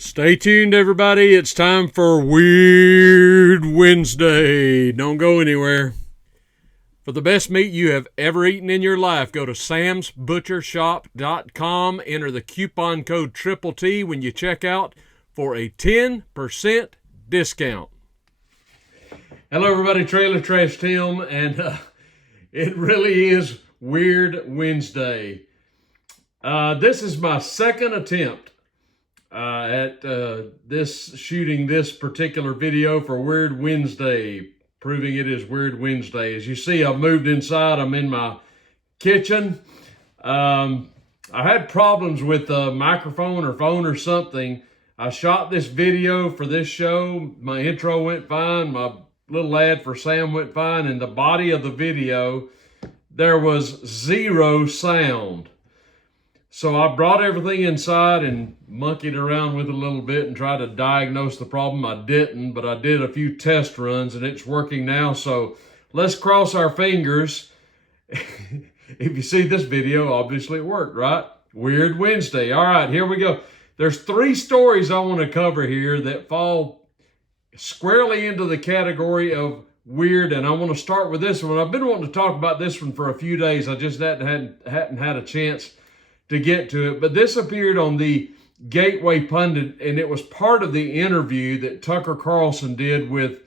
Stay tuned, everybody. It's time for Weird Wednesday. Don't go anywhere. For the best meat you have ever eaten in your life, go to samsbutchershop.com. Enter the coupon code TTT when you check out for a 10% discount. Hello, everybody. Trailertrashtim, and it really is Weird Wednesday. This is my second attempt at shooting this particular video for Weird Wednesday, proving it is Weird Wednesday. As you see, I've moved inside. I'm in my kitchen. I had problems with the microphone or phone or something. I shot this video for this show. My intro went fine. My little ad for Sam went fine. And the body of the video, there was zero sound. So I brought everything inside and monkeyed around with it a little bit and tried to diagnose the problem. I didn't, but I did a few test runs and it's working now. So let's cross our fingers. If you see this video, obviously it worked, right? Weird Wednesday. All right, here we go. There's three stories I want to cover here that fall squarely into the category of weird, and I want to start with this one. I've been wanting to talk about this one for a few days. I just hadn't had a chance to get to it, but this appeared on the Gateway Pundit, and it was part of the interview that Tucker Carlson did with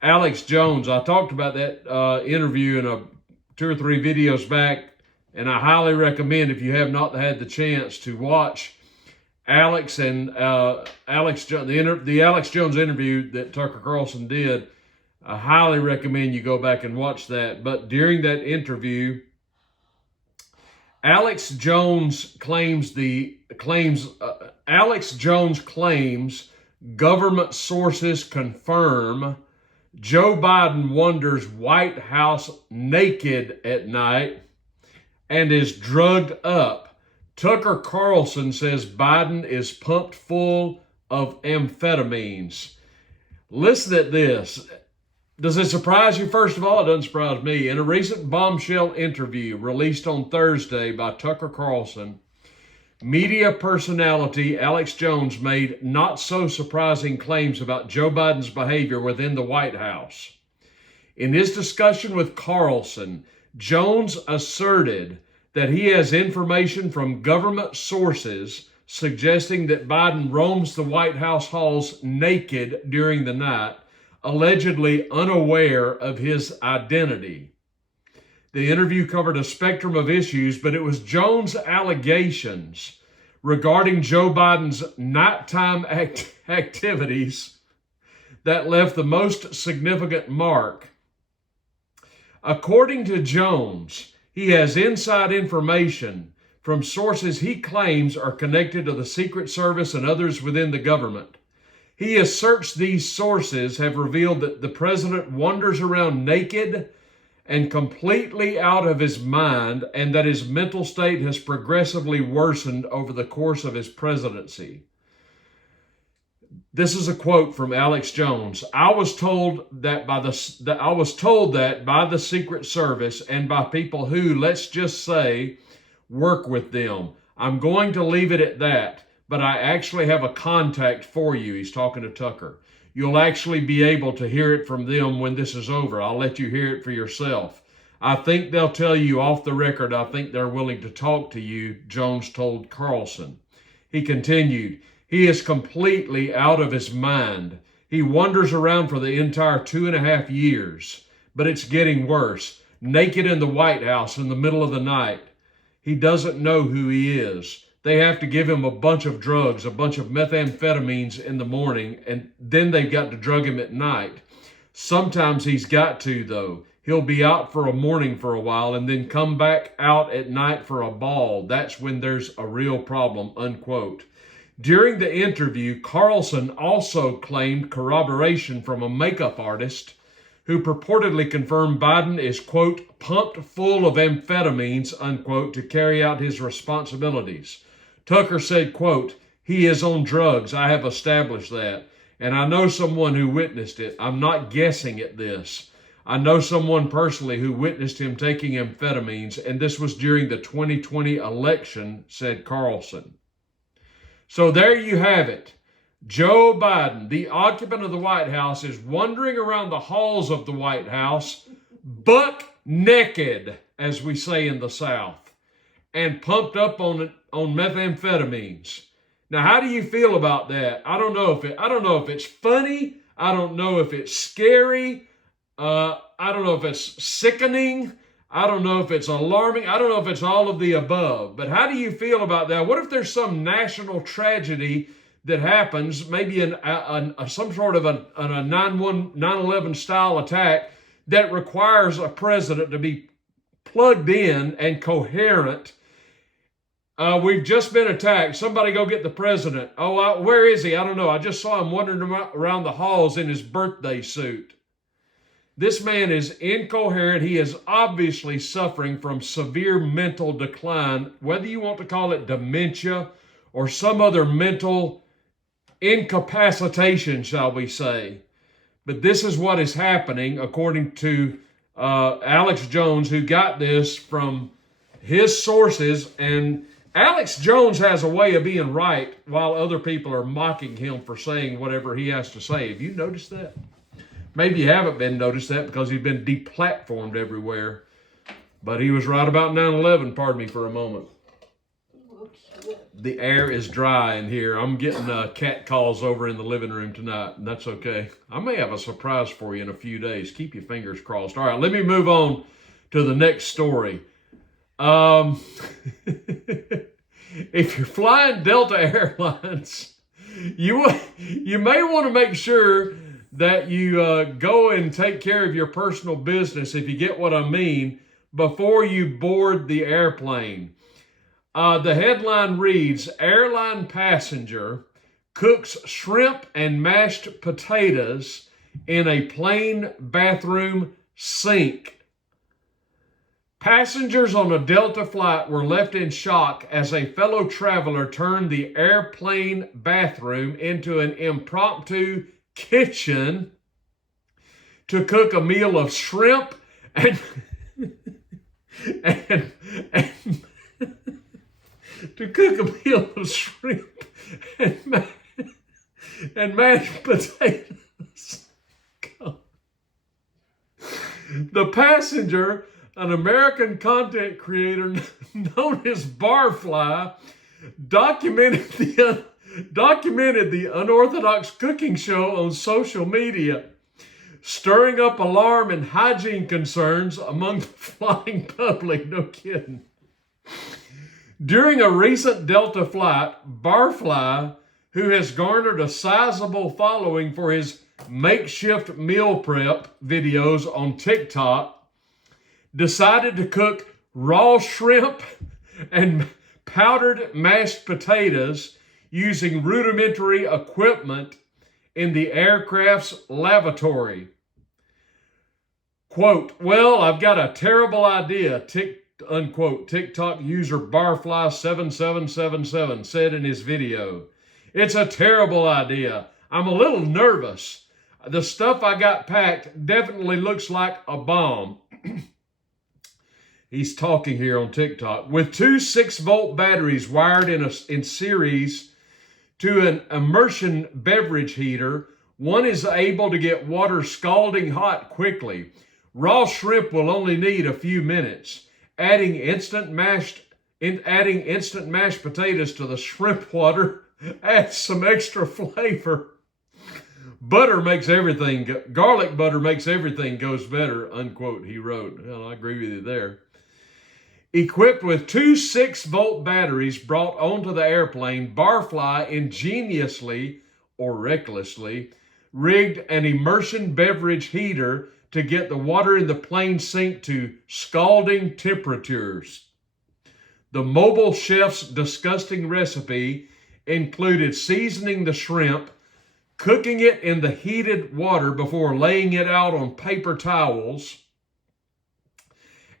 Alex Jones. I talked about that interview in 2 or 3 videos back, and I highly recommend, if you have not had the chance to watch Alex and the Alex Jones interview that Tucker Carlson did, I highly recommend you go back and watch that. But during that interview, Alex Jones claims government sources confirm Joe Biden wanders White House naked at night and is drugged up. Tucker Carlson says Biden is pumped full of amphetamines. Listen at this. Does it surprise you? First of all, it doesn't surprise me. In a recent bombshell interview released on Thursday by Tucker Carlson, media personality Alex Jones made not so surprising claims about Joe Biden's behavior within the White House. In his discussion with Carlson, Jones asserted that he has information from government sources suggesting that Biden roams the White House halls naked during the night, allegedly unaware of his identity. The interview covered a spectrum of issues, but it was Jones' allegations regarding Joe Biden's nighttime activities that left the most significant mark. According to Jones, he has inside information from sources he claims are connected to the Secret Service and others within the government. He asserts these sources have revealed that the president wanders around naked and completely out of his mind, and that his mental state has progressively worsened over the course of his presidency. This is a quote from Alex Jones. I was told that by the Secret Service and by people who, let's just say, work with them. I'm going to leave it at that. But I actually have a contact for you. He's talking to Tucker. You'll actually be able to hear it from them when this is over. I'll let you hear it for yourself. I think they'll tell you off the record. I think they're willing to talk to you, Jones told Carlson. He continued, he is completely out of his mind. He wanders around for the entire 2.5 years, but it's getting worse. Naked in the White House in the middle of the night. He doesn't know who he is. They have to give him a bunch of drugs, a bunch of methamphetamines in the morning, and then they've got to drug him at night. Sometimes he's got to, though. He'll be out for a morning for a while and then come back out at night for a ball. That's when there's a real problem, unquote. During the interview, Carlson also claimed corroboration from a makeup artist who purportedly confirmed Biden is, quote, pumped full of amphetamines, unquote, to carry out his responsibilities. Tucker said, quote, he is on drugs. I have established that. And I know someone who witnessed it. I'm not guessing at this. I know someone personally who witnessed him taking amphetamines, and this was during the 2020 election, said Carlson. So there you have it. Joe Biden, the occupant of the White House, is wandering around the halls of the White House, buck naked, as we say in the South, and pumped up on methamphetamines. Now, how do you feel about that? I don't know if it's funny. I don't know if it's scary. I don't know if it's sickening. I don't know if it's alarming. I don't know if it's all of the above. But how do you feel about that? What if there's some national tragedy that happens, maybe some sort of a 9/11 style attack that requires a president to be plugged in and coherent? We've just been attacked. Somebody go get the president. Oh, where is he? I don't know. I just saw him wandering around the halls in his birthday suit. This man is incoherent. He is obviously suffering from severe mental decline, whether you want to call it dementia or some other mental incapacitation, shall we say. But this is what is happening, according to Alex Jones, who got this from his sources. And Alex Jones has a way of being right while other people are mocking him for saying whatever he has to say. Have you noticed that? Maybe you haven't been noticed that because he's been deplatformed everywhere. But he was right about 9/11, pardon me for a moment. The air is dry in here. I'm getting cat calls over in the living room tonight, and that's okay. I may have a surprise for you in a few days. Keep your fingers crossed. All right, let me move on to the next story. If you're flying Delta Airlines, you may want to make sure that you go and take care of your personal business, if you get what I mean, before you board the airplane. The headline reads, airline passenger cooks shrimp and mashed potatoes in a plane bathroom sink. Passengers on a Delta flight were left in shock as a fellow traveler turned the airplane bathroom into an impromptu kitchen to cook a meal of shrimp and to cook a meal of shrimp and mashed potatoes. The passenger, an American content creator known as Barfly, documented the unorthodox cooking show on social media, stirring up alarm and hygiene concerns among the flying public. No kidding. During a recent Delta flight, Barfly, who has garnered a sizable following for his makeshift meal prep videos on TikTok, decided to cook raw shrimp and powdered mashed potatoes using rudimentary equipment in the aircraft's lavatory. Quote, well, I've got a terrible idea, unquote, TikTok user Barfly7777 said in his video. It's a terrible idea. I'm a little nervous. The stuff I got packed definitely looks like a bomb. He's talking here on TikTok. With two 6-volt batteries wired in series to an immersion beverage heater, one is able to get water scalding hot quickly. Raw shrimp will only need a few minutes. Adding instant mashed potatoes to the shrimp water adds some extra flavor. Garlic butter makes everything goes better, unquote, he wrote. Well, I agree with you there. Equipped with two 6-volt batteries brought onto the airplane, Barfly ingeniously or recklessly rigged an immersion beverage heater to get the water in the plane sink to scalding temperatures. The mobile chef's disgusting recipe included seasoning the shrimp, cooking it in the heated water before laying it out on paper towels,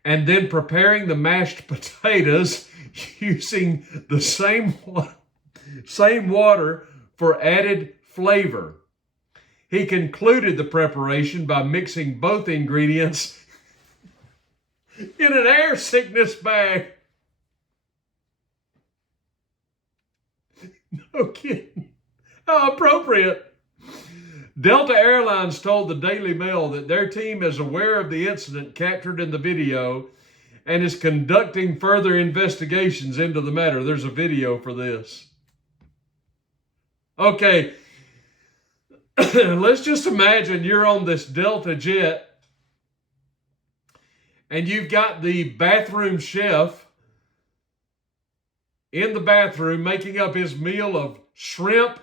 and then preparing the mashed potatoes using the same water for added flavor. He concluded the preparation by mixing both ingredients in an air sickness bag. No kidding. How appropriate. Delta Airlines told the Daily Mail that their team is aware of the incident captured in the video and is conducting further investigations into the matter. There's a video for this. Okay, let's just imagine you're on this Delta jet and you've got the bathroom chef in the bathroom making up his meal of shrimp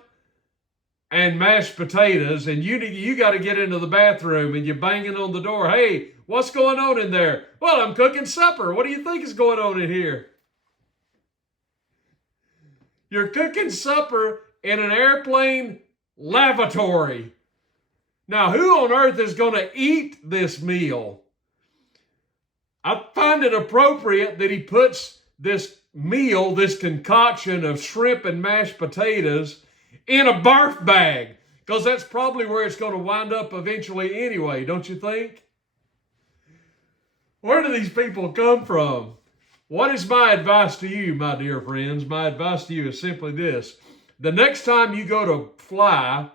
and mashed potatoes, and you got to get into the bathroom and you're banging on the door. Hey, what's going on in there? Well, I'm cooking supper. What do you think is going on in here? You're cooking supper in an airplane lavatory. Now, who on earth is going to eat this meal? I find it appropriate that he puts this meal, this concoction of shrimp and mashed potatoes, in a barf bag, because that's probably where it's going to wind up eventually anyway, don't you think? Where do these people come from? What is my advice to you, my dear friends? My advice to you is simply this. The next time you go to fly,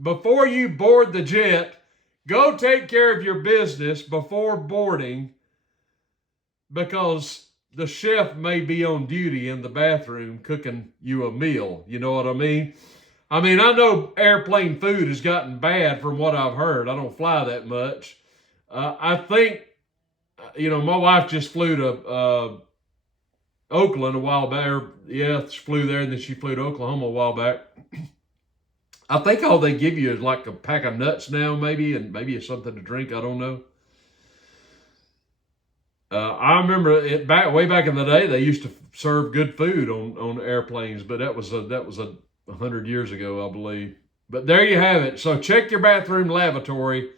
before you board the jet, go take care of your business before boarding, because the chef may be on duty in the bathroom cooking you a meal. You know what I mean? I know airplane food has gotten bad from what I've heard. I don't fly that much. I think, my wife just flew to Oakland a while back. Yeah, she flew there, and then she flew to Oklahoma a while back. I think all they give you is like a pack of nuts now, maybe, and maybe it's something to drink. I don't know. I remember way back in the day, they used to serve good food on airplanes, but that was 100 years ago, I believe. But there you have it. So check your bathroom lavatory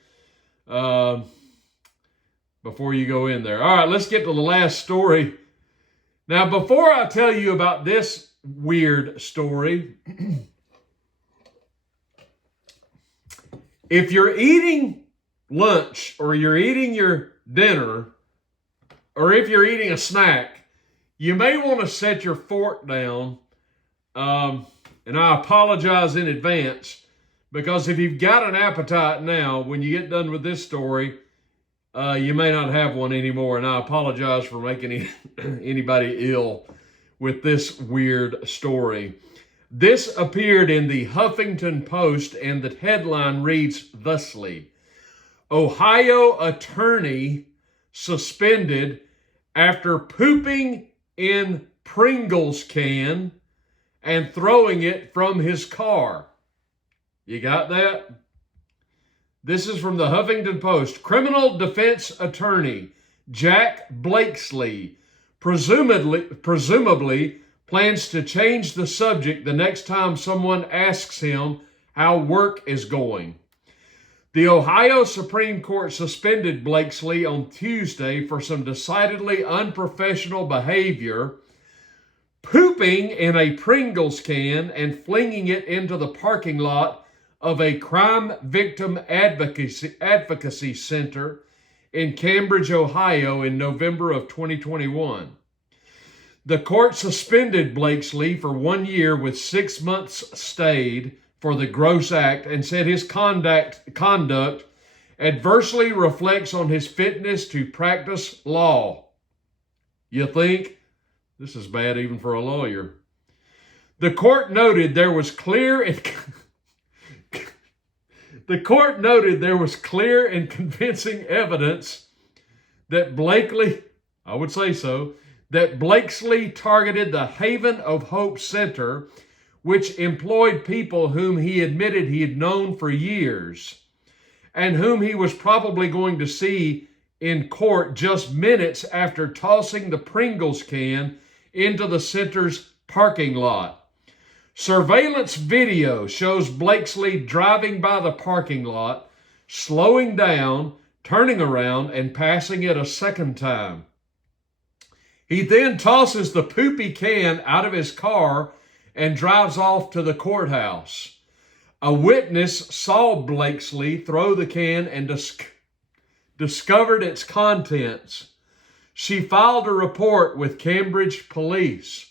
before you go in there. All right, let's get to the last story. Now, before I tell you about this weird story, if you're eating lunch or you're eating your dinner, or if you're eating a snack, you may want to set your fork down. And I apologize in advance, because if you've got an appetite now, when you get done with this story, you may not have one anymore. And I apologize for making anybody ill with this weird story. This appeared in the Huffington Post, and the headline reads thusly: Ohio attorney suspended after pooping in Pringles can and throwing it from his car. You got that? This is from the Huffington Post. Criminal defense attorney Jack Blakesley presumably plans to change the subject the next time someone asks him how work is going. The Ohio Supreme Court suspended Blakesley on Tuesday for some decidedly unprofessional behavior, pooping in a Pringles can and flinging it into the parking lot of a crime victim advocacy center in Cambridge, Ohio in November of 2021. The court suspended Blakesley for 1 year with 6 months stayed for the gross act, and said his conduct adversely reflects on his fitness to practice law. You think? This is bad even for a lawyer. The court noted there was clear and convincing evidence that Blakesley targeted the Haven of Hope Center, which employed people whom he admitted he had known for years, and whom he was probably going to see in court just minutes after tossing the Pringles can into the center's parking lot. Surveillance video shows Blakesley driving by the parking lot, slowing down, turning around, and passing it a second time. He then tosses the poopy can out of his car and drives off to the courthouse. A witness saw Blakesley throw the can and discovered its contents. She filed a report with Cambridge police.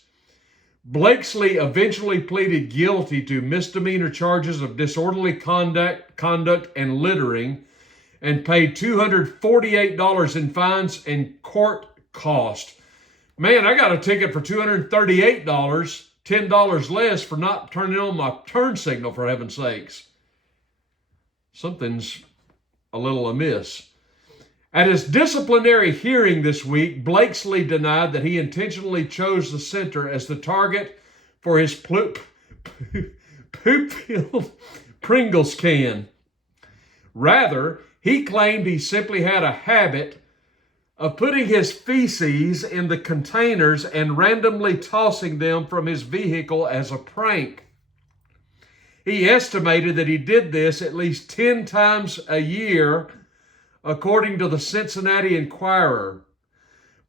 Blakesley eventually pleaded guilty to misdemeanor charges of disorderly conduct and littering, and paid $248 in fines and court cost. Man, I got a ticket for $238, $10 less for not turning on my turn signal, for heaven's sakes. Something's a little amiss. At his disciplinary hearing this week, Blakesley denied that he intentionally chose the center as the target for his poop-filled Pringles can. Rather, he claimed he simply had a habit of putting his feces in the containers and randomly tossing them from his vehicle as a prank. He estimated that he did this at least 10 times a year, according to the Cincinnati Enquirer.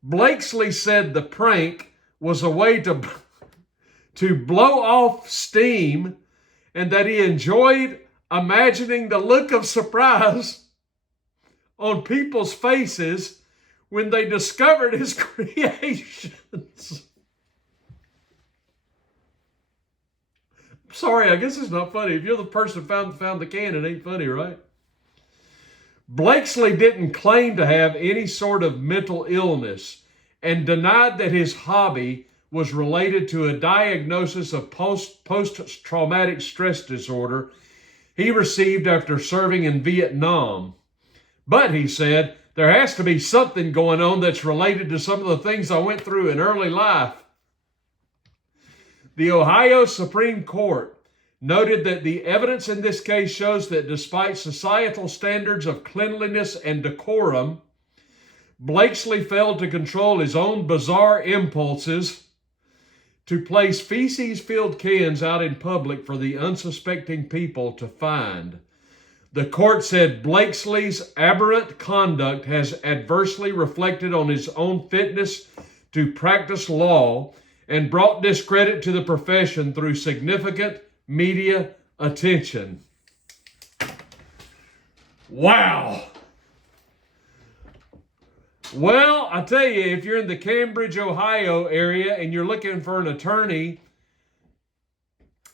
Blakesley said the prank was a way to blow off steam, and that he enjoyed imagining the look of surprise on people's faces when they discovered his creations. Sorry, I guess it's not funny. If you're the person who found the can, it ain't funny, right? Blakesley didn't claim to have any sort of mental illness and denied that his hobby was related to a diagnosis of post-traumatic stress disorder he received after serving in Vietnam. But, he said, there has to be something going on that's related to some of the things I went through in early life. The Ohio Supreme Court noted that the evidence in this case shows that despite societal standards of cleanliness and decorum, Blakesley failed to control his own bizarre impulses to place feces-filled cans out in public for the unsuspecting people to find. The court said Blakesley's aberrant conduct has adversely reflected on his own fitness to practice law and brought discredit to the profession through significant media attention. Wow. Well, I tell you, if you're in the Cambridge, Ohio area and you're looking for an attorney,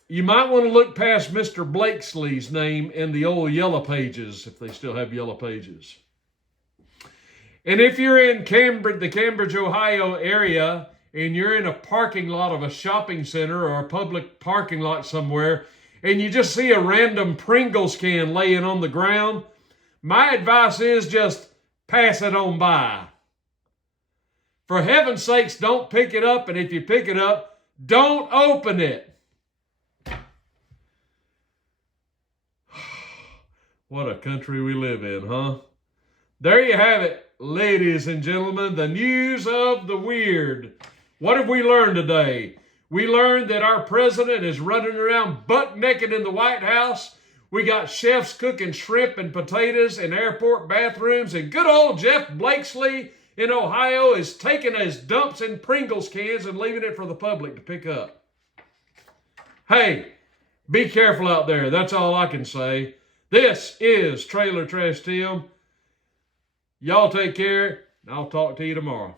you might want to look past Mr. Blakesley's name in the old Yellow Pages, if they still have Yellow Pages. And if you're in the Cambridge, Ohio area, and you're in a parking lot of a shopping center or a public parking lot somewhere, and you just see a random Pringles can laying on the ground, my advice is just pass it on by. For heaven's sakes, don't pick it up, and if you pick it up, don't open it. What a country we live in, huh? There you have it, ladies and gentlemen, the news of the weird. What have we learned today? We learned that our president is running around butt naked in the White House. We got chefs cooking shrimp and potatoes in airport bathrooms. And good old Jeff Blakesley in Ohio is taking his dumps in Pringles cans and leaving it for the public to pick up. Hey, be careful out there. That's all I can say. This is Trailer Trash Tim. Y'all take care, and I'll talk to you tomorrow.